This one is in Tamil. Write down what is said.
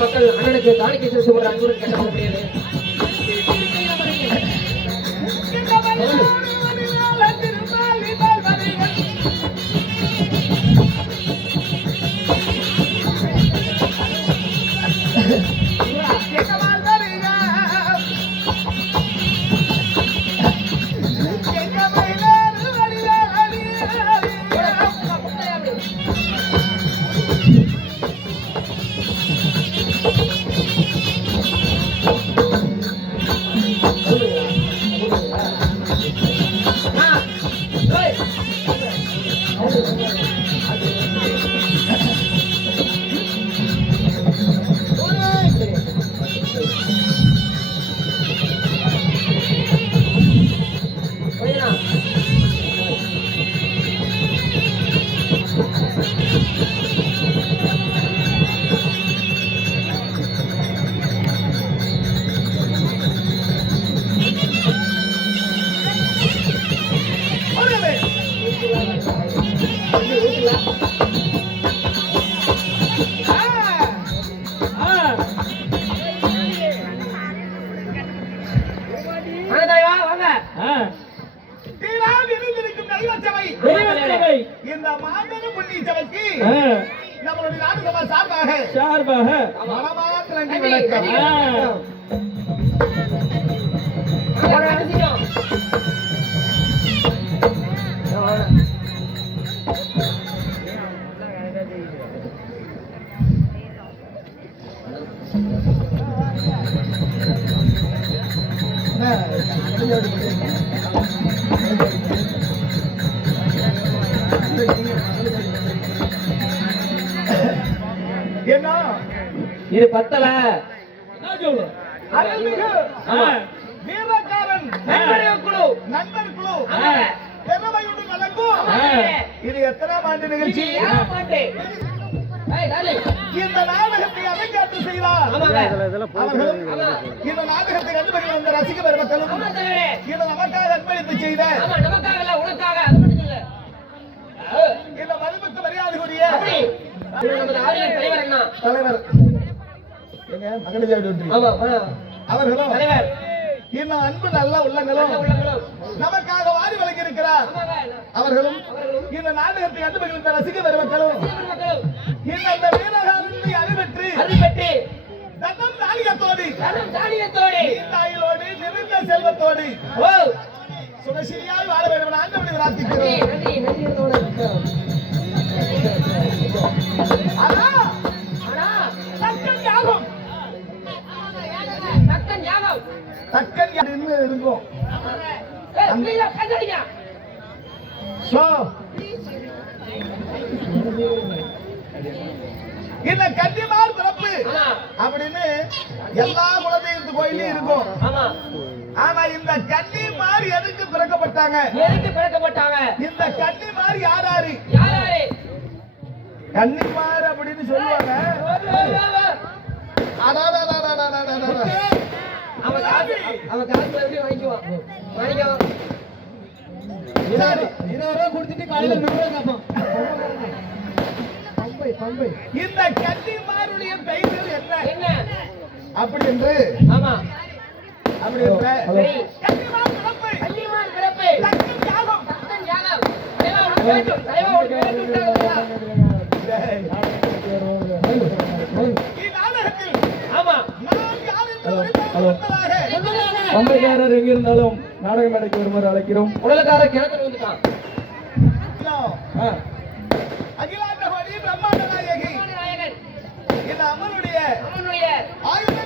மக்கள் அண்ணனுக்கு காணிக்கை செலுத்த ஒரு அன்புடன் கேட்க முடியாது. இந்த மாபெரும் புண்ணிய சபைக்கு நம்மளுடைய நாடு சார்பாக மனமார்ந்த நன்றி வணக்கம். என்ன இது பத்தல வீரக்காரன் நண்பர் குழு பெருமையுடன் வழங்கும் இது எத்தனாம் ஆண்டு நிகழ்ச்சி? இந்த நாடகத்தை அரங்கேற்றம் செய்தார் இந்த நாடகத்தை கண்டுபிடிக்க வந்த ரசிக பெருமக்களும் இது நமக்காக அன்பளிப்பு செய்த இந்த மதிப்புக்கு மரியாதைக்குரிய தலைவர் அவர்களும் இன்னும் அன்பு நல்ல உள்ளங்களும் நமக்காக வாரி வழங்கி இருக்கிறார். அவர்களும் இந்த நாடகத்தை கண்டுபிடித்த ரசிக பெருமக்களும் இந்த வீரகாரத்தை அறிவெற்றி தன்னம் தானியத்தோடு தாயிலோடு நிறைந்த செல்வத்தோடு சுடசியாய் வாழ வேண்டும் ஆண்டவனை பிரார்த்திக்கிறோம். தக்கன் இருக்கும் இந்த கன்னிமார் பிறப்பு அப்படின்னு எல்லா குலதெய்வத்து கோயிலும் இருக்கும். ஆனா இந்த கன்னிமார் எதுக்கு பிறக்கப்பட்டாங்க? இந்த கன்னிமார் யாராரு? கன்னிமார் அப்படின்னு சொல்லுவாங்க. இந்த கன்னிமாருடைய பெயர்கள் என்ன? அப்படி என்று ஆமா அப்படி என்ற சரி கன்னிமார் பிறப்பு, கன்னிமார் பிறப்பு தக்கன் யாகம். தத்தன் யாகம் தலைவா உனக்கு வேண்டும் தலைவா உனக்கு வேண்டும் இந்நாடகத்தில் ஆமா நான் யார் என்று அறிந்தவர் என்பதாக அம்மையாரர் எங்கிருந்தாலும் நாடக மேடைக்கு வருமாறு அழைக்கிறோம். உடலுக்கார கிணத்துல வந்துட்டான் ஆ, அகிலாண்ட கோடி பிரம்மாண்ட நாயகி நாயகன் இந்த அம்மனுடைய அவனுடைய ஆயுத